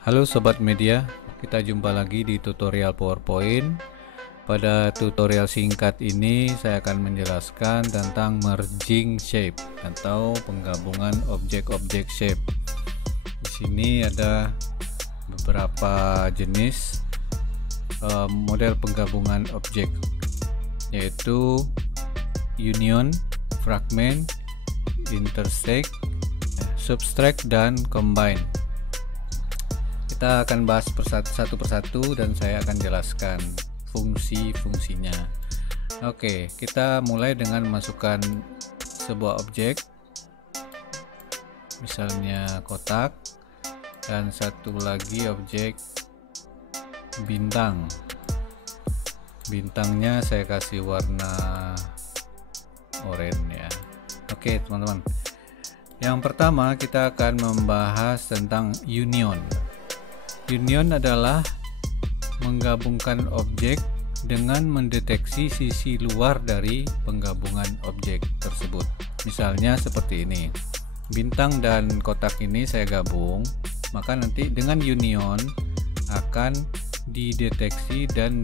Halo Sobat Media, kita jumpa lagi di tutorial PowerPoint. Pada tutorial singkat ini saya akan menjelaskan tentang merging shape atau penggabungan objek-objek shape. Di sini ada beberapa jenis model penggabungan objek, yaitu union, fragment, intersect, subtract, dan combine. Kita akan bahas satu persatu dan saya akan jelaskan fungsi-fungsinya. Oke, kita mulai dengan masukkan sebuah objek, misalnya kotak, dan satu lagi objek bintang. Bintangnya saya kasih warna oranye ya. Oke teman-teman, yang pertama kita akan membahas tentang union. Union adalah menggabungkan objek dengan mendeteksi sisi luar dari penggabungan objek tersebut. Misalnya seperti ini, bintang dan kotak ini saya gabung, maka nanti dengan union akan dideteksi dan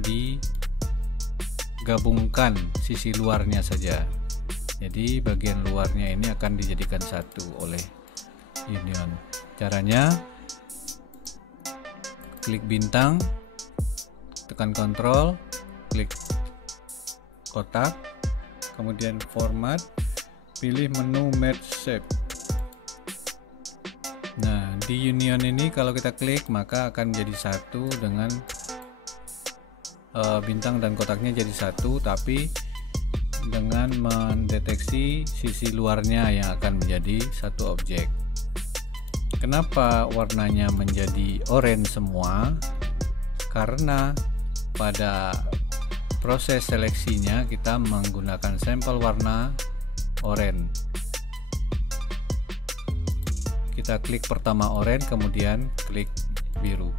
digabungkan sisi luarnya saja. Jadi bagian luarnya ini akan dijadikan satu oleh union. Caranya, klik bintang, tekan Ctrl, klik kotak, kemudian format, pilih menu merge shape. Nah, di union ini kalau kita klik maka akan menjadi satu dengan bintang dan kotaknya jadi satu, tapi dengan mendeteksi sisi luarnya yang akan menjadi satu objek. Kenapa warnanya menjadi oranye semua? Karena pada proses seleksinya kita menggunakan sampel warna oranye. Kita klik pertama oranye, kemudian klik biru.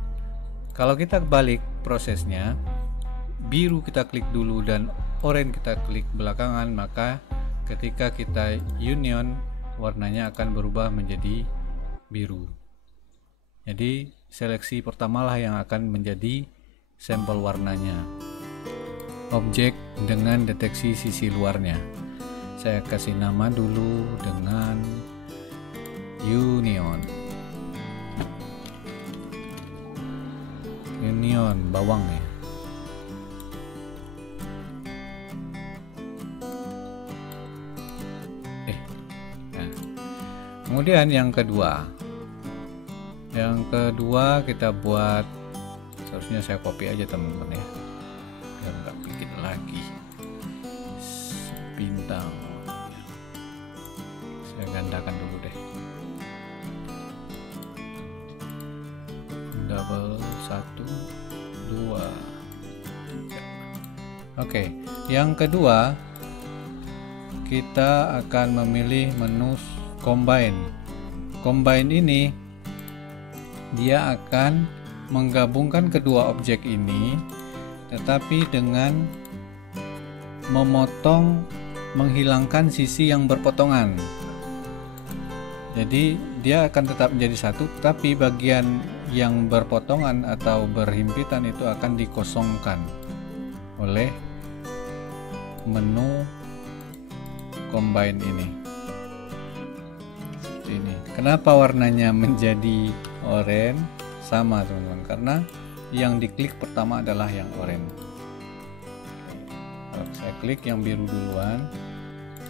Kalau kita balik prosesnya, biru kita klik dulu dan oranye kita klik belakangan, maka ketika kita union warnanya akan berubah menjadi biru. Jadi seleksi pertamalah yang akan menjadi sampel warnanya, objek dengan deteksi sisi luarnya. Saya kasih nama dulu dengan union. Union bawang ya. Kemudian yang kedua kita buat, seharusnya saya copy aja teman-teman ya, biar nggak bikin lagi bintang. Saya gandakan dulu deh, double 1 2 3. Oke, yang kedua kita akan memilih menu combine. Combine ini dia akan menggabungkan kedua objek ini, tetapi dengan menghilangkan sisi yang berpotongan. Jadi dia akan tetap menjadi satu, tapi bagian yang berpotongan atau berhimpitan itu akan dikosongkan oleh menu combine ini. Ini kenapa warnanya menjadi oranye? Sama teman-teman, karena yang diklik pertama adalah yang oranye. Kalau saya klik yang biru duluan,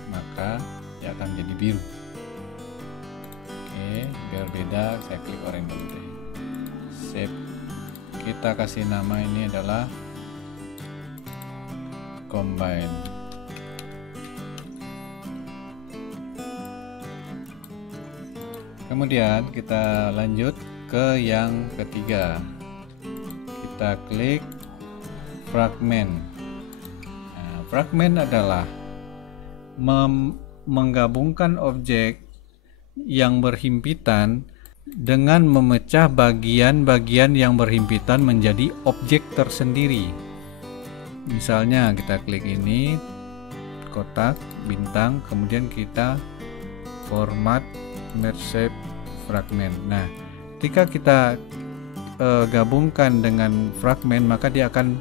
maka dia akan jadi biru. Oke, biar beda saya klik oranye dulu deh. Save. Kita kasih nama ini adalah combine. Kemudian kita lanjut ke yang ketiga. Kita klik fragment. Nah, fragment adalah menggabungkan objek yang berhimpitan dengan memecah bagian-bagian yang berhimpitan menjadi objek tersendiri. Misalnya kita klik ini, kotak, bintang, kemudian kita format merge shape fragment. Nah, ketika kita gabungkan dengan fragmen, maka dia akan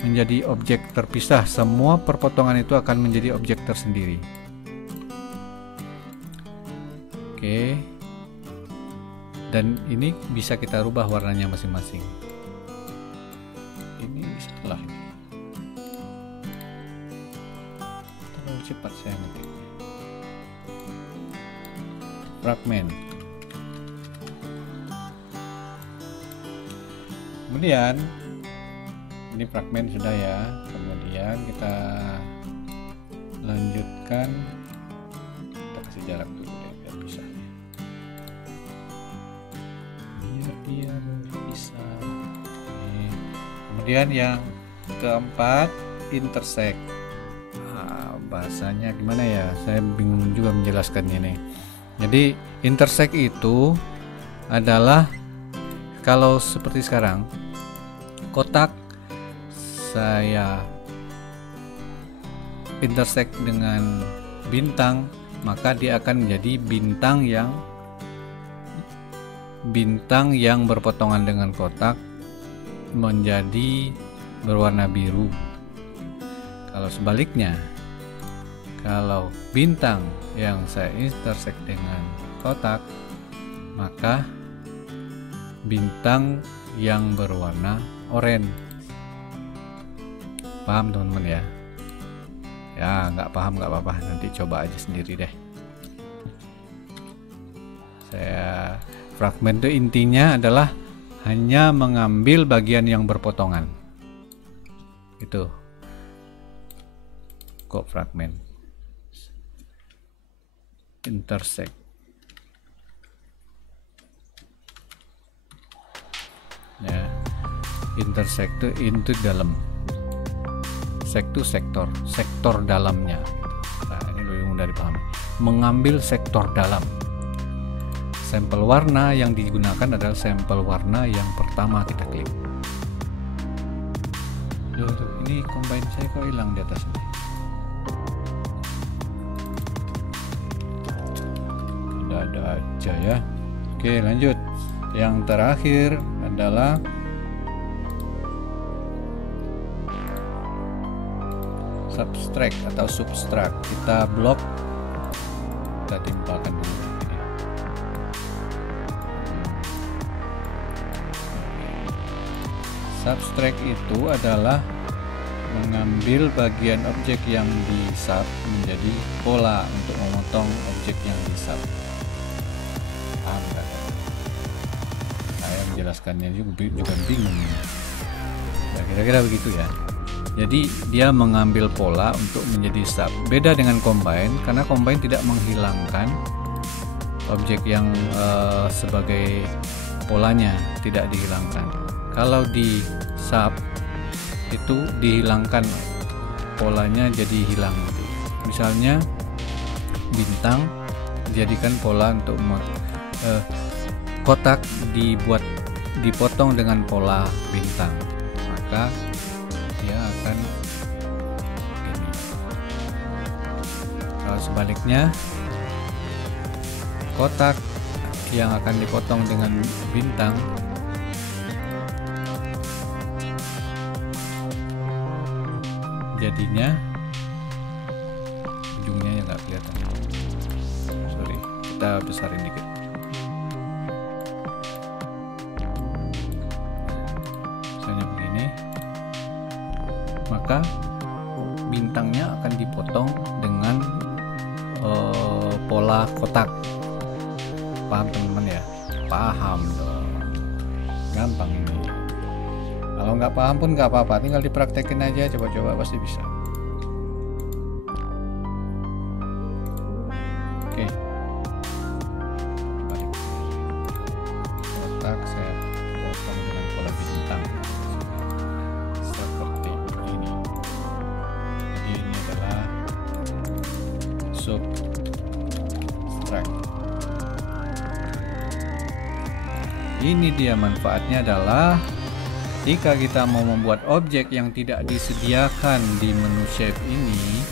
menjadi objek terpisah. Semua perpotongan itu akan menjadi objek tersendiri. Oke. Dan ini bisa kita rubah warnanya masing-masing. Ini salah ini. Terlalu cepat saya ngetik. Fragmen. Kemudian ini fragmen sudah ya. Kemudian kita lanjutkan. Kita kasih jarak dulu ya, biar bisa. Biar bisa. Oke. Kemudian yang keempat, intersect. Bahasanya gimana ya? Saya bingung juga menjelaskannya nih. Jadi intersect itu adalah kalau seperti sekarang, kotak saya intersect dengan bintang, maka dia akan menjadi bintang yang berpotongan dengan kotak menjadi berwarna biru. Kalau sebaliknya, kalau bintang yang saya intersect dengan kotak, maka bintang yang berwarna oranye. Paham teman-teman ya? Ya, nggak paham nggak apa-apa, nanti coba aja sendiri deh. Fragmen itu intinya adalah hanya mengambil bagian yang berpotongan. Itu kok fragmen. Intersect. Ya, intersect itu dalam. Sek itu sektor dalamnya. Nah, ini lebih mudah dipahami. Mengambil sektor dalam. Sampel warna yang digunakan adalah sampel warna yang pertama kita klik. Duh, ini combine saya kok hilang di atas ini. Ada aja ya. Oke, lanjut. Yang terakhir adalah subtract atau subtract. Kita blok, kita timpalkan dulu. Subtract itu adalah mengambil bagian objek yang di sub menjadi pola untuk memotong objek yang di sub. Paham nggak? Saya menjelaskannya juga bingung. Ya, kira-kira begitu ya. Jadi dia mengambil pola untuk menjadi sub. Beda dengan combine, karena combine tidak menghilangkan objek yang sebagai polanya, tidak dihilangkan. Kalau di sub itu dihilangkan polanya, jadi hilang. Misalnya bintang dijadikan pola untuk kotak dipotong dengan pola bintang, maka dia akan ini. Kalau sebaliknya, kotak yang akan dipotong dengan bintang jadinya ujungnya yang nggak kelihatan. Sorry, kita besarin dikit. Misalnya begini, maka bintangnya akan dipotong dengan pola kotak. Paham teman-teman ya? Paham dong, gampang ini. Kalau nggak paham pun nggak apa-apa, tinggal dipraktekin aja, coba-coba pasti bisa. Oke, balik. Kotak saya potong dengan pola bintang seperti ini. Jadi ini adalah subtract. Ini dia manfaatnya adalah jika kita mau membuat objek yang tidak disediakan di menu shape ini,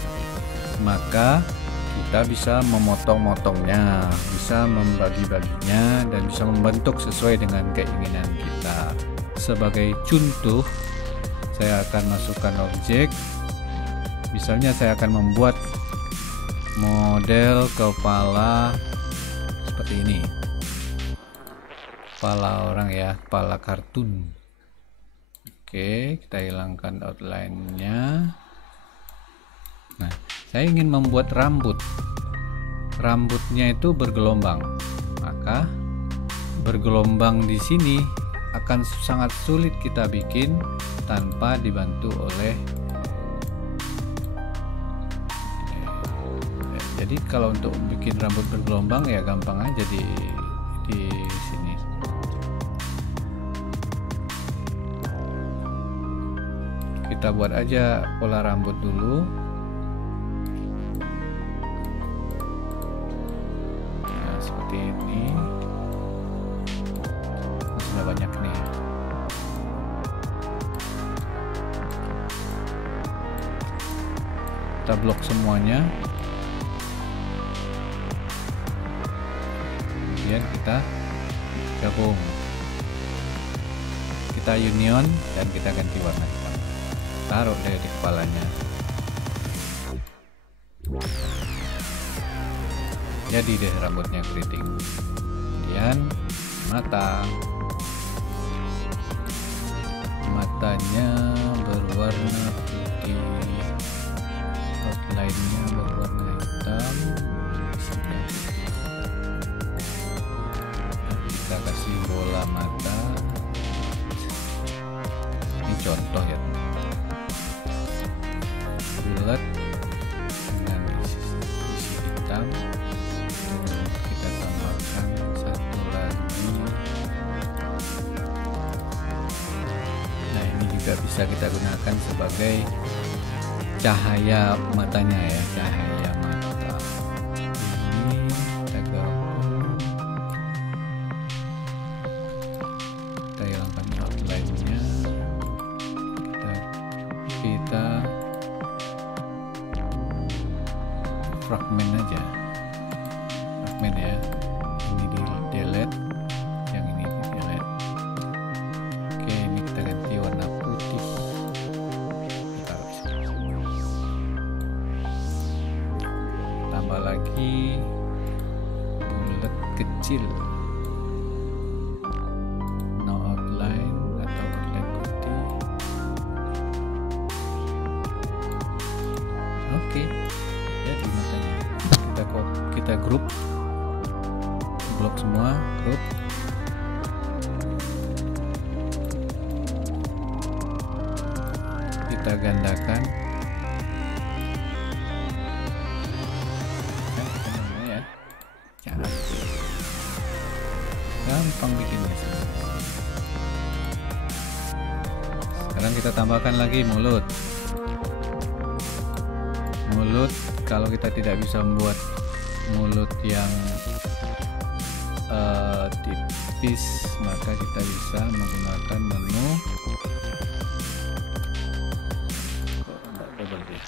maka kita bisa memotong-motongnya, bisa membagi-baginya, dan bisa membentuk sesuai dengan keinginan kita. Sebagai contoh, saya akan masukkan objek. Misalnya saya akan membuat model kepala seperti ini, kepala orang ya, kepala kartun. Oke, kita hilangkan outline-nya. Nah, saya ingin membuat rambutnya itu bergelombang, maka bergelombang di sini akan sangat sulit kita bikin tanpa dibantu oleh jadi kalau untuk bikin rambut bergelombang ya gampang aja di sini. Kita buat aja pola rambut dulu. Nah, seperti ini. Sudah banyak nih. Kita blok semuanya. Kemudian kita gabung. Kita union dan kita ganti warna hitam. Taruh deh di kepalanya. Jadi deh rambutnya keriting. Kemudian matanya berwarna putih, outline-nya berwarna hitam. Kita kasih bola mata. Ini contoh ya, bulat dengan isi hitam. Kita tambahkan satu lagi. Nah, ini juga bisa kita gunakan sebagai cahaya matanya ya, cahaya mata. Ini kita gabung. Kita hilangkan outline-nya. Kita fragmen aja, fragmen ya. Ini di delete, yang ini di delete. Oke, ini kita ganti warna putih. Kita tambah lagi bulat kecil, no outline atau outline putih. Oke, jadi matanya kita grup, blok semua, grup. Kita gandakan. Ya, gampang bikinnya. Sekarang kita tambahkan lagi mulut. Kalau kita tidak bisa membuat mulut yang tipis, maka kita bisa menggunakan menu double deh.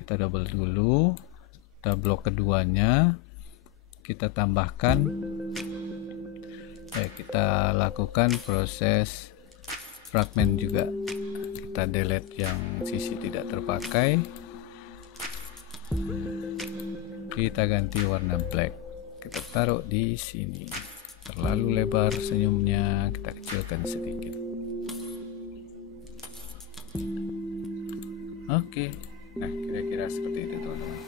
Kita double dulu, kita blok keduanya, kita tambahkan, kita lakukan proses fragmen juga. Kita delete yang sisi tidak terpakai, kita ganti warna black, kita taruh di sini. Terlalu lebar senyumnya, kita kecilkan sedikit. Oke, nah kira-kira seperti itu teman-teman.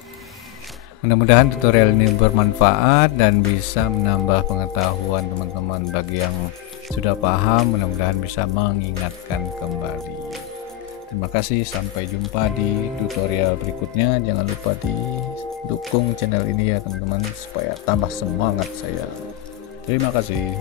Mudah-mudahan tutorial ini bermanfaat dan bisa menambah pengetahuan teman-teman. Bagi yang sudah paham, mudah-mudahan bisa mengingatkan kembali. Terima kasih, sampai jumpa di tutorial berikutnya. Jangan lupa didukung channel ini ya teman-teman, supaya tambah semangat saya. Terima kasih.